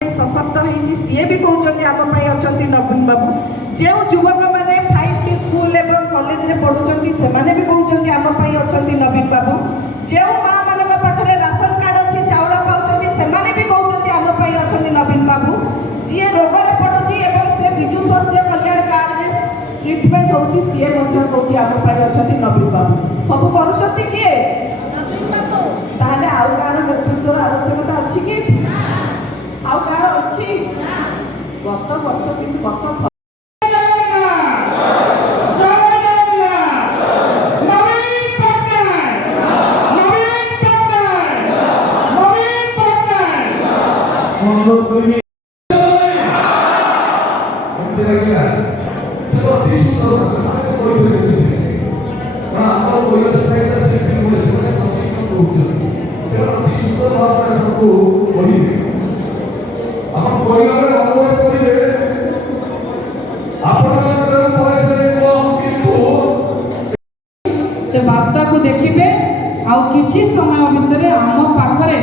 सशक्त होती सी भी कहते आम अच्छा नवीन बाबू जो युवक मैंने 5T स्कूल एवं कॉलेज रे पढ़ुंट से भी कहते आम अच्छा नवीन बाबू जो माँ मान पाखे राशन कार्ड अच्छी चाउल पाँच से भी कहते आम अच्छा नवीन बाबू जी रोग में पड़ुची से विजु स्वास्थ्य कल्याण कार्ड ट्रिटमेंट होची सी कहूँ आम अच्छा नवीन बाबू सब कर किए ताहले आउ कार नेतृत्व आवश्यकता अच्छी कि आउ कार अच्छी गत वर्ष कि गत से वार्ता को देखिए आउ किछि समय भितर आम पाखरे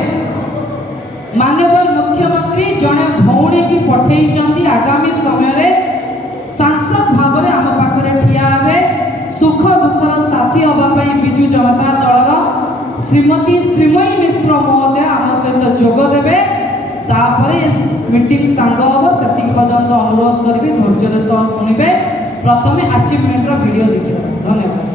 माननीय मुख्यमंत्री जड़े भौणी की पठे आगामी समय सांसद भाव में आम पाखरे ठिया हे सुख दुखर साथी हाँपाई विजु जनता दलर श्रीमती श्रीमयी मिश्र महोदय आम सहित जोगदेवे तापरे मीटिंग सांग हम से पर्यंत अनुरोध करी धैर्य सह शुणे प्रथम अचिवमेंट वीडियो देखिए। धन्यवाद।